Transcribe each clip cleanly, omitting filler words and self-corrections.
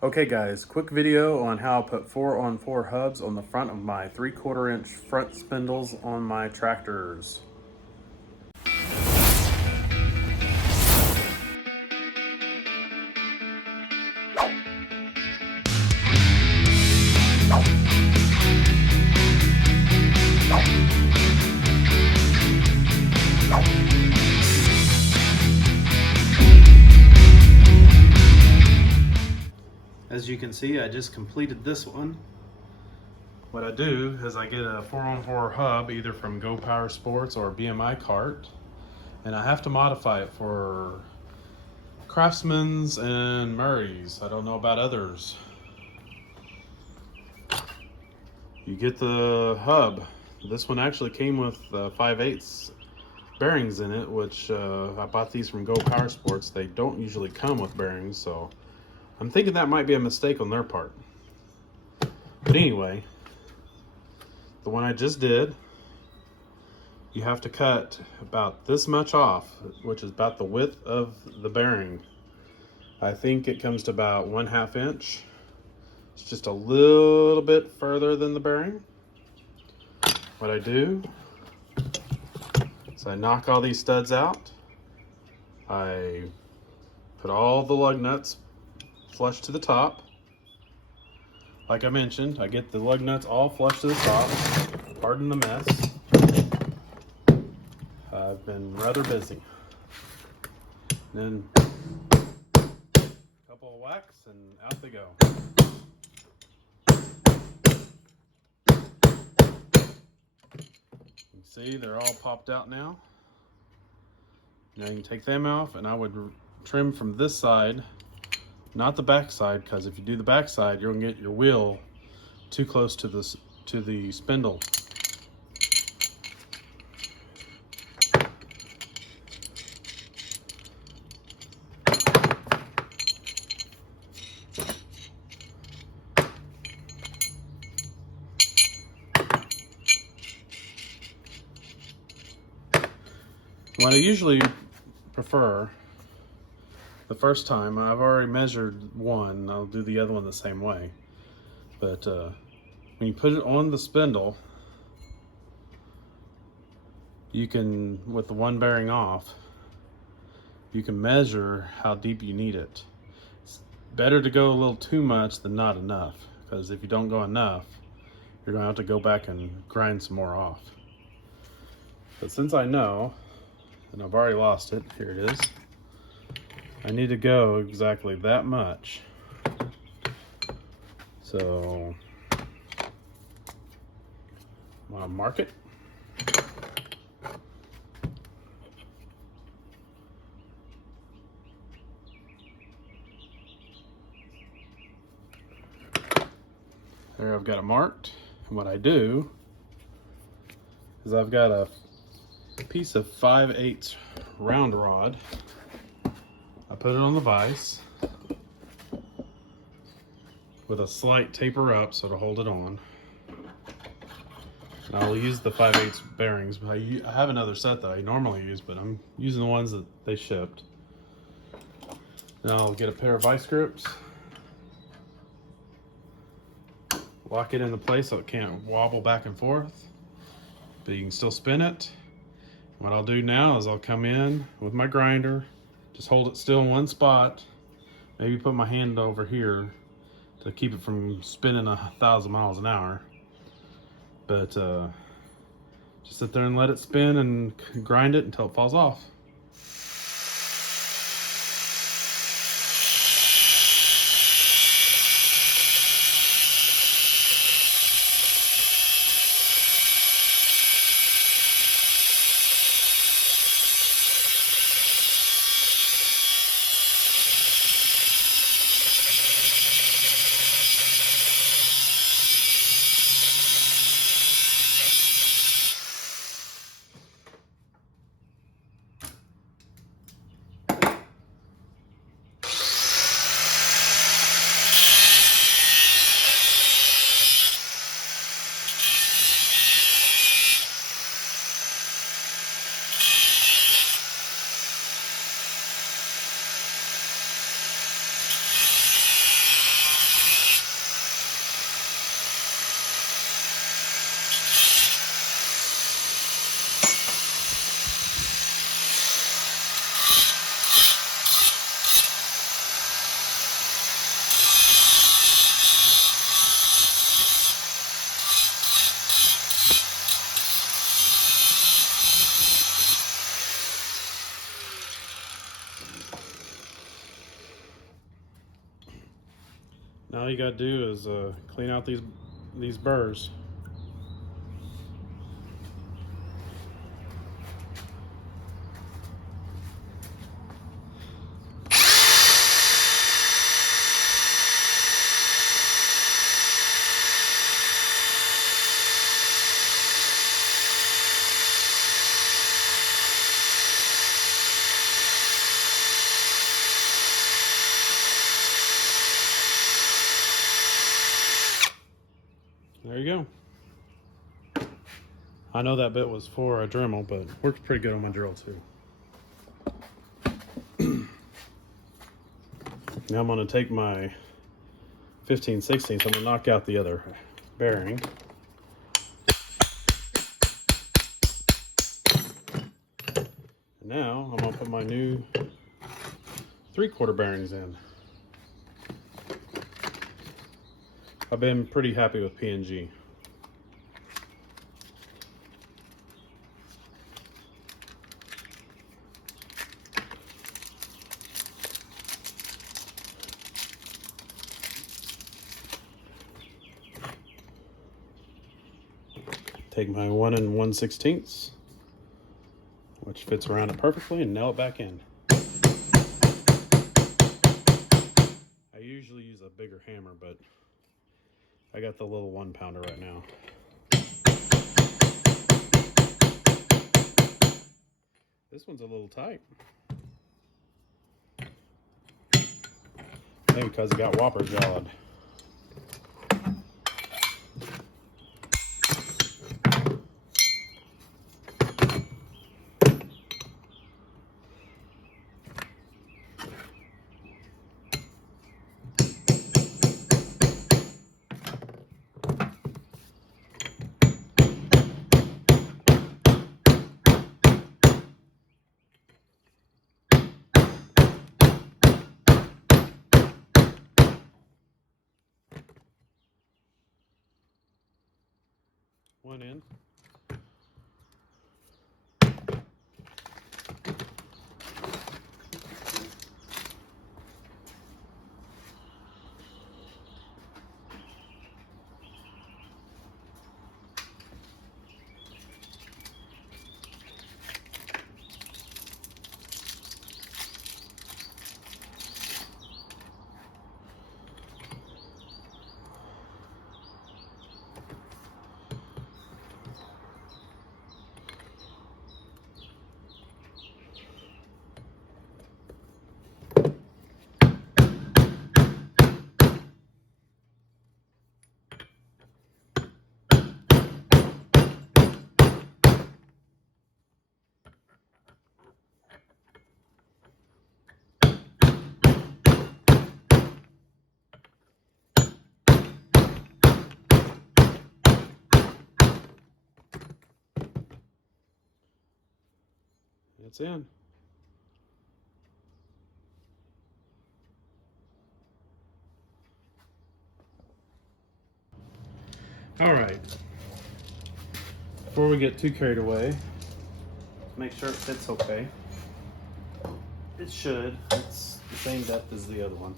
Okay guys, quick video on how I put 4x4 hubs on the front of my 3/4 inch front spindles on my tractors. As you can see, I just completed this one. What I do is I get a 4x4 hub either from GoPower Sports or BMI cart, and I have to modify it for Craftsman's and Murray's. I don't know about others. You get the hub. This one actually came with 5/8 bearings in it, which I bought these from GoPower Sports. They don't usually come with bearings, so I'm thinking that might be a mistake on their part. But anyway, the one I just did, you have to cut about this much off, which is about the width of the bearing. I think it comes to about 1/2 inch. It's just a little bit further than the bearing. What I do is I knock all these studs out. I put all the lug nuts flush to the top. Like I mentioned, I get the lug nuts all flush to the top. Pardon the mess. I've been rather busy. Then a couple of whacks and out they go. You can see they're all popped out now. Now you can take them off, and I would trim from this side, not the back side, because if you do the back side, you're gonna get your wheel too close to the spindle. What I usually prefer, the first time, I've already measured one, I'll do the other one the same way. But when you put it on the spindle, you can, with the one bearing off, you can measure how deep you need it. It's better to go a little too much than not enough, because if you don't go enough, you're gonna have to go back and grind some more off. But since I know, and I've already lost it, here it is, I need to go exactly that much. So I'm gonna mark it. There, I've got it marked. And what I do is I've got a piece of 5/8 round rod. I put it on the vise with a slight taper up so to hold it on. And I'll use the 5/8 bearings, but I have another set that I normally use, but I'm using the ones that they shipped. And I'll get a pair of vice grips, lock it into place so it can't wobble back and forth, but you can still spin it. What I'll do now is I'll come in with my grinder, just hold it still in one spot, maybe put my hand over here to keep it from spinning 1,000 miles an hour. But just sit there and let it spin and grind it until it falls off. Now all you gotta do is clean out these burrs. There you go. I know that bit was for a Dremel, but works pretty good on my drill too. Now I'm going to take my 15/16, I'm going to knock out the other bearing. And now I'm going to put my new 3/4 bearings in. I've been pretty happy with PNG. Take my 1 1/16, which fits around it perfectly, and nail it back in. I usually use a bigger hammer, but I got the little 1-pounder right now. This one's a little tight. Maybe because it got whopper jawed. One in. It's in. All right. Before we get too carried away, make sure it fits okay. It should. It's the same depth as the other one.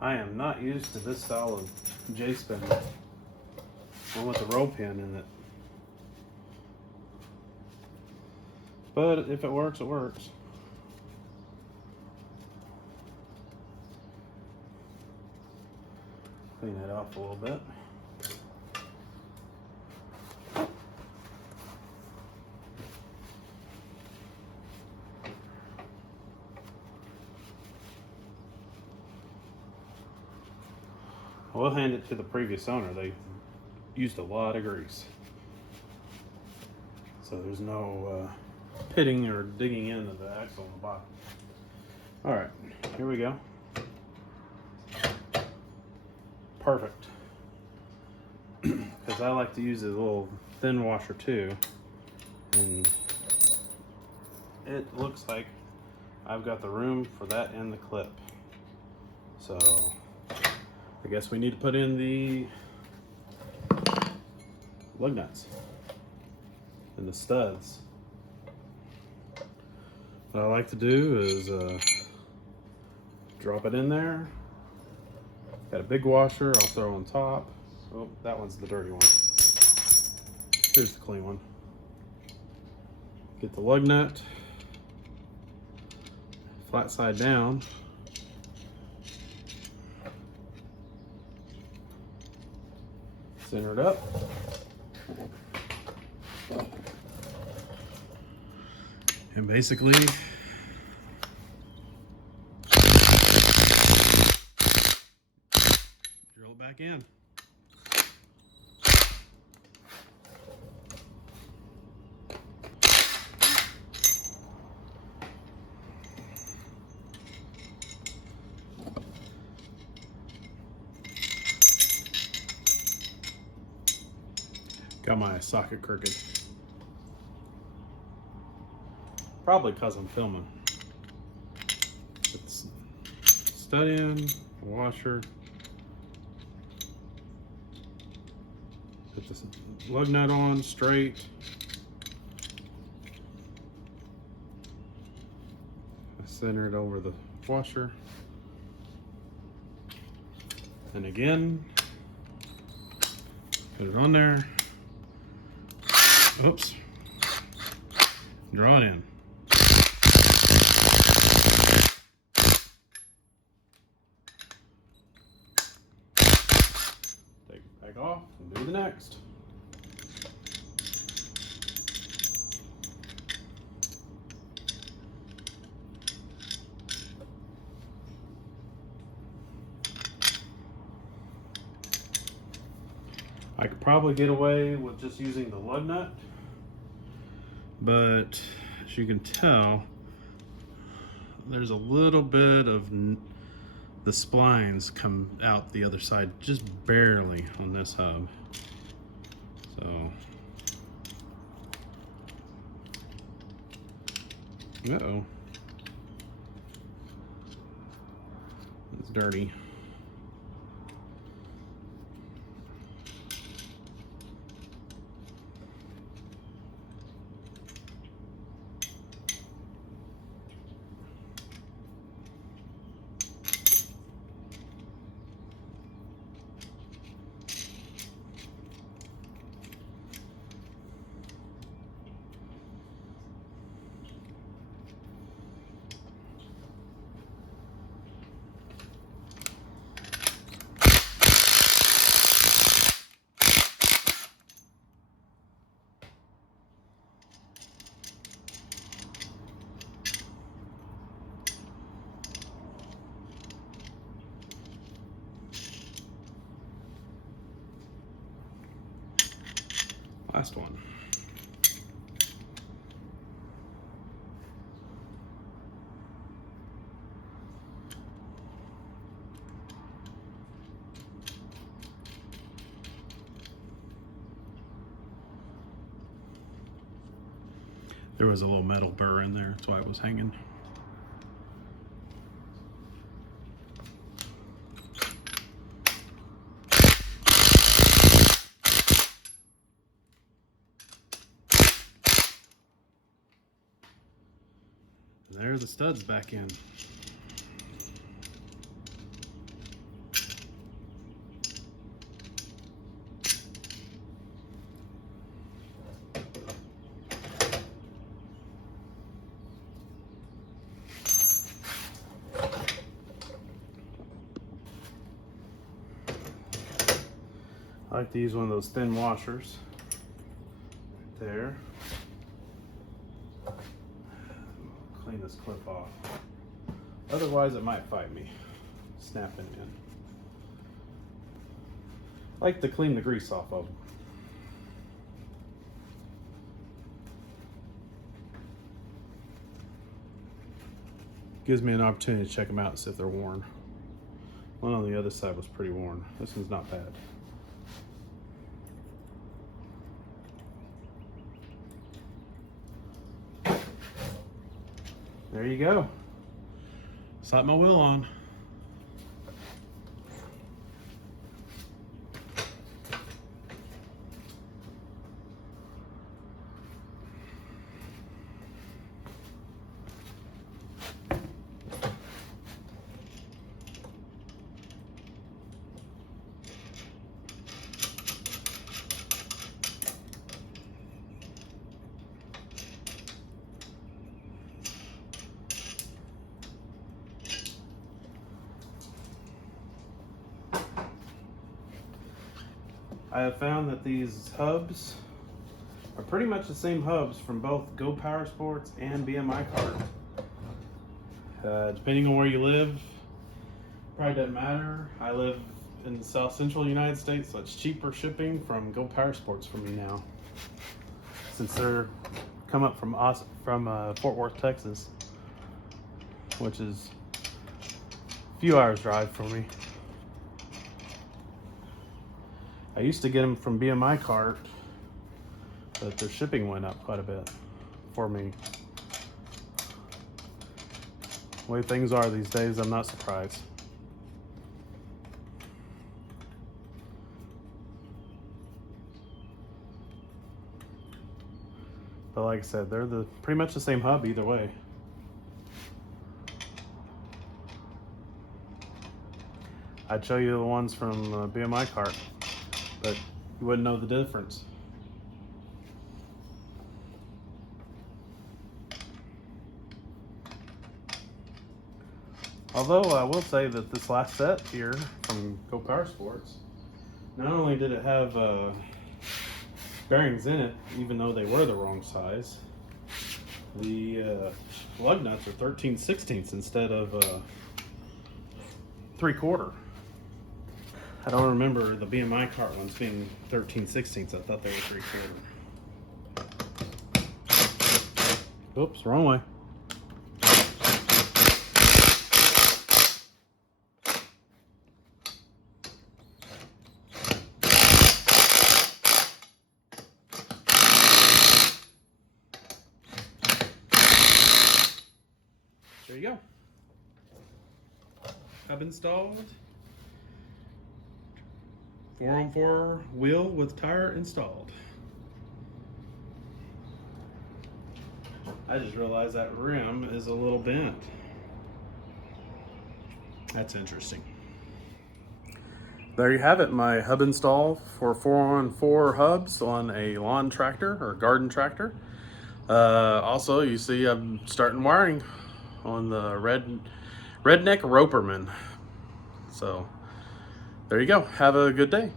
I am not used to this style of J-spin. One with the roll pin in it. But if it works, it works. Clean it off a little bit. We'll hand it to the previous owner. They used a lot of grease. So there's no pitting or digging into the axle on the bottom. All right, here we go. Perfect. Because I like to use a little thin washer too. And it looks like I've got the room for that and the clip. So I guess we need to put in the lug nuts and the studs. What I like to do is drop it in there. Got a big washer I'll throw on top. Oh, that one's the dirty one. Here's the clean one. Get the lug nut, flat side down. Center it up. And basically, drill it back in. Got my socket crooked. Probably because I'm filming. Put the stud in, washer. Put this lug nut on straight. I center it over the washer. And again, put it on there. Oops. Draw it in. Take it back off and do the next. I could probably get away with just using the lug nut, but as you can tell, there's a little bit of the splines come out the other side, just barely on this hub. So, uh-oh, it's dirty. Last one. There was a little metal burr in there, that's why it was hanging. And there the studs back in. I like to use one of those thin washers right there. Clean this clip off. Otherwise it might fight me snapping in. I like to clean the grease off of them. Gives me an opportunity to check them out and see if they're worn. One on the other side was pretty worn. This one's not bad. There you go. Slap my wheel on. I have found that these hubs are pretty much the same hubs from both Go Power Sports and BMI Cart. Depending on where you live, probably doesn't matter. I live in the South Central United States, so it's cheaper shipping from Go Power Sports for me now, since they're come up from Fort Worth, Texas, which is a few hours drive for me. I used to get them from BMI Cart, but their shipping went up quite a bit for me. The way things are these days, I'm not surprised. But like I said, they're pretty much the same hub either way. I'd show you the ones from BMI Cart, but you wouldn't know the difference. Although I will say that this last set here from GoKart Sports, not only did it have bearings in it, even though they were the wrong size, the lug nuts are 13/16 instead of 3/4. I don't remember the BMI Cart ones being 13/16. I thought they were 3/4. Oops, wrong way. There you go. Hub installed. 4x4 wheel with tire installed. I just realized that rim is a little bent. That's interesting. There you have it, my hub install for 4x4 hubs on a lawn tractor or garden tractor. Also, you see I'm starting wiring on the Redneck Roperman. So there you go. Have a good day.